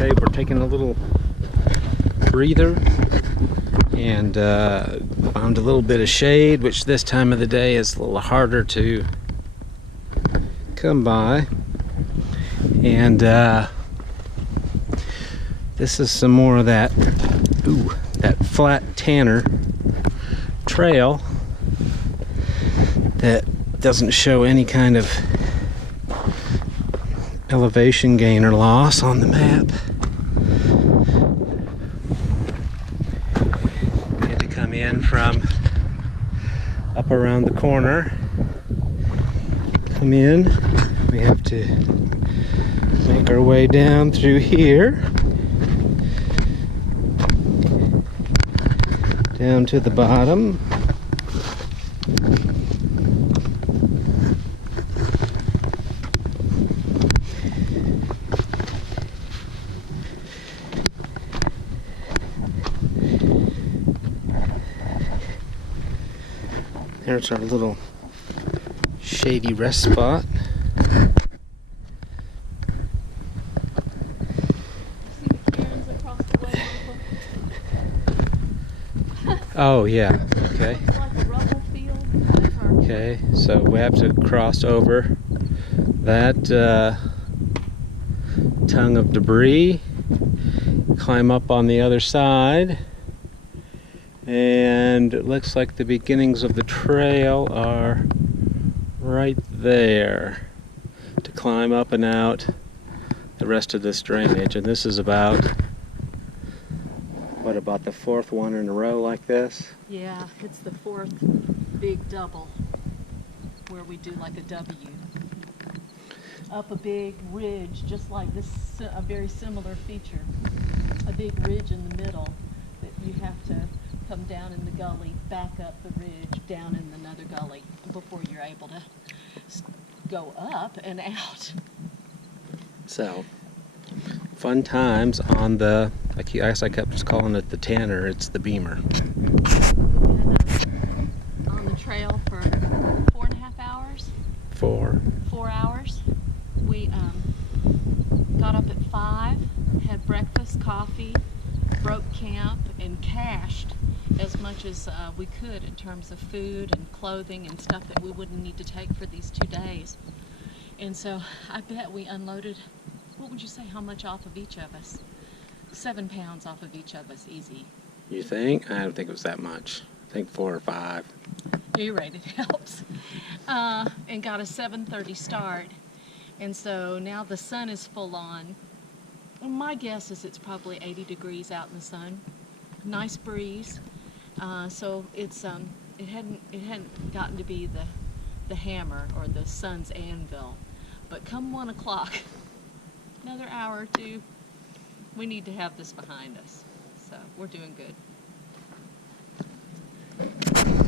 Okay, we're taking a little breather and found a little bit of shade, which this time of the day is a little harder to come by. And this is some more of that flat Tanner trail that doesn't show any kind of elevation gain or loss on the map. We had to come in from up around the corner. Come in, we have to make our way down through here, down to the bottom. There's our little shady rest spot. Oh yeah, okay. Okay, so we have to cross over that tongue of debris, climb up on the other side, and it looks like the beginnings of the trail are right there to climb up and out the rest of this drainage. And this is about, what, about the fourth one in a row like this? Yeah, it's the fourth big double where we do like a W. Up a big ridge, just like this, a very similar feature. A big ridge in the middle that you have to come down in the gully, back up the ridge, down in another gully before you're able to go up and out. So, fun times on the, I guess I kept just calling it the Tanner, it's the Beamer. And, on the trail for 4.5 hours? 4 hours. We got up at 5, had breakfast, coffee, broke camp, and cached as much as we could in terms of food and clothing and stuff that we wouldn't need to take for these 2 days. And so I bet we unloaded, what would you say, how much off of each of us? 7 pounds off of each of us, easy. You think? I don't think it was that much. I think 4 or 5. You're right, it helps. And got a 7:30 start. And so now the sun is full on. My guess is it's probably 80 degrees out in the sun. Nice breeze. So it's it hadn't gotten to be the hammer or the sun's anvil. But come 1 o'clock, another hour or two, we need to have this behind us. So we're doing good.